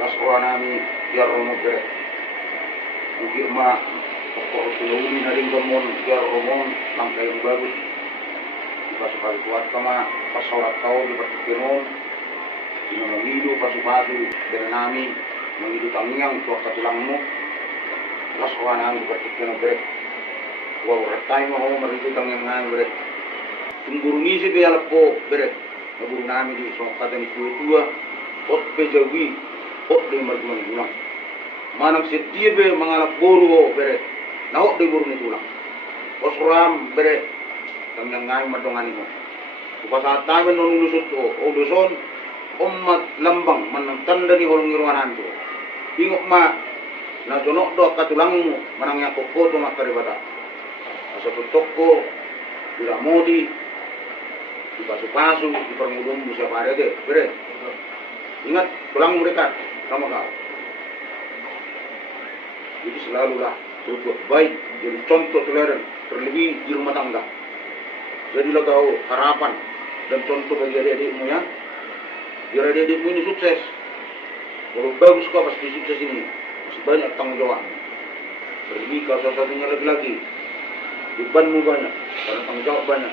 las nami biar romo bere mungkin ma pokok tulungi na rin gamon biar romo nang kayong bagus pasukali kuat kama pasorat kau di pertikinon ino mangidu pasupatu bere nami mangidu tangyang tuak katulangmu las nami di pertikinon bere wow retai mo maridu tangyang ngang bere tunggurungi si biar po bere naburu nami di sokatan tua ot pejawi ot de margunan tulang manang sedia be mangalap boru bere na ot de boru ni tulang osram bere tangyang ngai madongani mo upasa tamen non lusut o doson ummat lambang manang tanda ni holong irwanan to bingok ma na jonok do katulangmu manang yang kokko to makaribata asa tokko bila modi di pasu-pasu di permudum siapa ada deh bere ingat tulang mereka sama kau. Jadi selalulah berbuat baik, jadi contoh teladan, terlebih di rumah tangga. Jadilah kau harapan dan contoh bagi adik-adikmu ya. Biar adik-adikmu ini sukses. Kalau bagus kau pasti sukses ini. Masih banyak tanggung jawab. Terlebih kau salah satunya lagi-lagi. Bebanmu banyak, karena tanggung jawab banyak.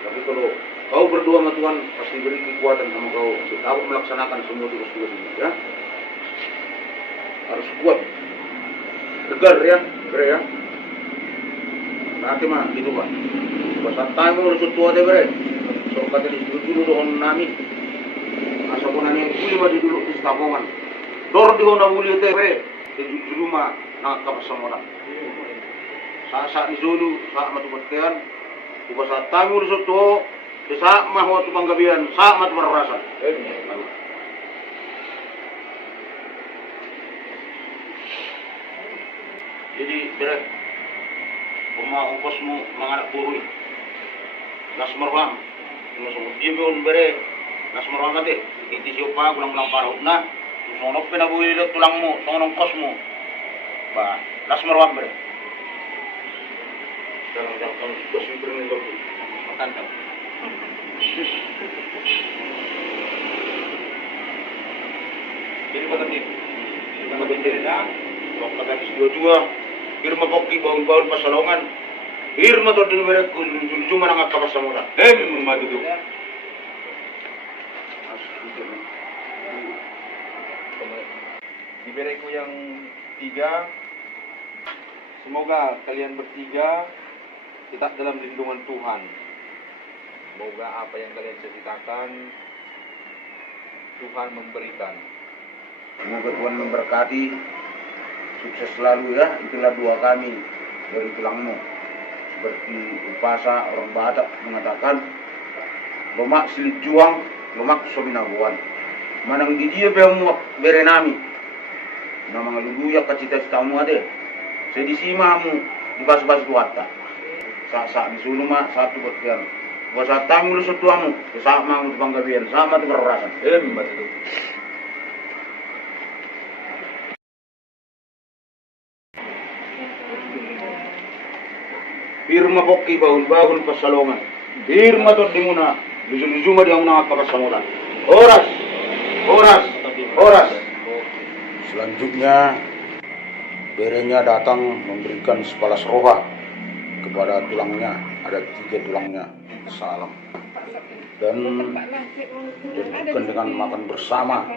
Tapi kalau kau berdua sama Tuhan pasti beri kekuatan sama kau untuk dapat melaksanakan semua tugas-tugas ini ya. Harus kuat. Tegar ya, bere ya. Nanti mah gitu Pak. Pasal tayo mo lusot tua de bere. So kata di dulu doon nami. Asa ko na niya kuli ma di dulu di tapongan. Dor di hona muli te bere. Di dulu mah nakakapasama na. Sa di dulu sa matubatian. Upasa tayo mo lusot tuo. Sa mahwa tu panggabian, sa mat mararasan. Jadi bere, umpasmu manganak burui, nas marwam, masuk dia pun bere, nas marwam ate, iti siapa gulang-gulang parut na, sonok penabuhi tulangmu, sonok kosmu, bah, nas marwam bere. Dalam kosmu berenang tu, makan tak. Jadi bagian dari dah, waktu kata dua firma koki baul-baul pasalongan, firma tu dengan mereka cuma nak kapas samura. Madu tu. Diberiku yang 3, semoga kalian bertiga tetap dalam lindungan Tuhan. Semoga apa yang kalian ceritakan Tuhan memberikan. Semoga Tuhan memberkati, sukses selalu ya. Itulah doa kami dari tulangmu. Seperti upasa orang Batak mengatakan, lemak silit juang, lemak sobinabuan. Manang di dia bere nami. Nama ngaluluya kacita-citamu ade. Saya disimamu di bas-bas duata. Sa-sa di sunu mah satu bagian. Basa tamu lusut tuamu, sama untuk panggabian, sama tu berarasan. Betul. Firma poki baul-baul pasalongan. Firma tu di muna, luju-luju dia muna kapasamuran. Oras. Selanjutnya, berenya datang memberikan sebalas roha kepada tulangnya. Ada 3 tulangnya. Salam dan dilanjutkan dengan makan bersama,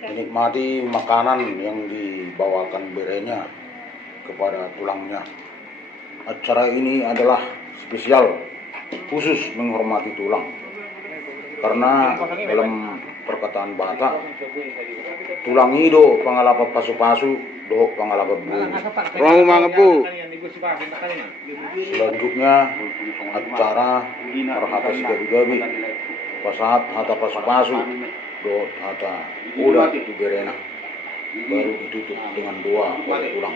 menikmati makanan yang dibawakan berenya kepada tulangnya. Acara ini adalah spesial khusus menghormati tulang karena dalam perkataan Batak tulang ido pangalapa pasu-pasu do pangalapa bunyi. Mau mangebu. Selanjutnya acara perhata si gabi-gabi pasahat hata pasu-pasu do hata udah itu berena baru ditutup dengan doa oleh tulang.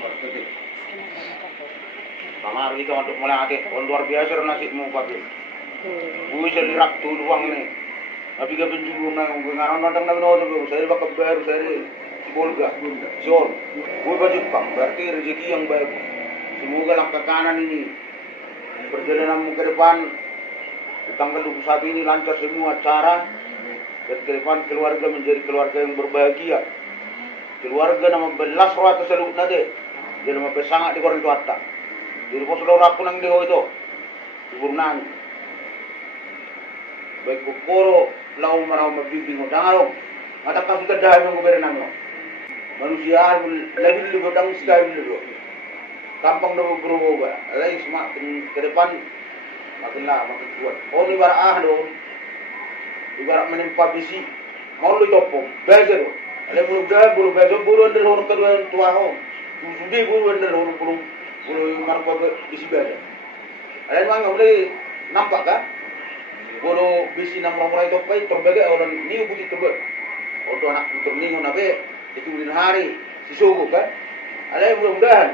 Kamar kita untuk mulai ake luar biasa nasibmu pakai. Gue selirak tuh luang nih. Tapi gak penjuru nang ngaran nandang nang nodo saya bakal baru saya Bolga, Sol, gue Jepang, berarti rezeki yang baik. Semoga langkah kanan ini perjalananmu ke depan di tanggal 21 ini lancar semua acara Dan ke depan keluarga menjadi keluarga yang berbahagia. Keluarga nama belas roh atau seluk nade. Dia nama pesangak di korang itu atta. Jadi pos saudara aku nang deho itu. Iburnan. Baik kokoro lau marau mabibing mo dangalong. Mata kasu ka dahil ng gobyerno mo. Manusia lebih lebih dang sekali dulu. Kampung dah berubah. Lain semakin ke depan makinlah makin kuat. Oh ibarat dong. Ibarat menimpa besi. Mau lu topong. Beja dong. Ada bulu beja bulu under orang kedua tua hong. Sudah bulu under orang bulu marpa besi beja. Ada yang boleh nampak kan? Bulu besi nampak mulai topai terbagi orang ni bukit terbagi. Orang anak putar ni nabe itu hari si sugu kan? Ada yang mudah-mudahan.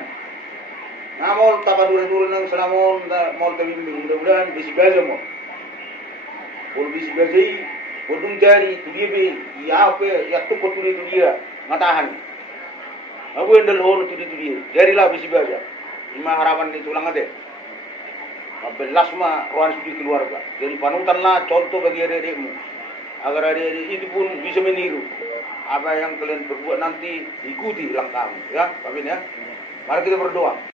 Nah mau tapaduran ng salamon mau tabimbing mudah-mudahan besi beja mo. Bulu besi beja Bodung jari tu dia be ya apa ya tu poturi tu dia matahan. Aku endal hono tu dia. Jari lah bisi baja. Lima harapan di tulang ade. Belas mah ruan sudi keluarga. Jadi panutan lah contoh bagi adik-adikmu. Agar adik-adik itu pun bisa meniru. Apa yang kalian perbuat nanti ikuti langkahmu ya, Pak Bin ya. Mari kita berdoa.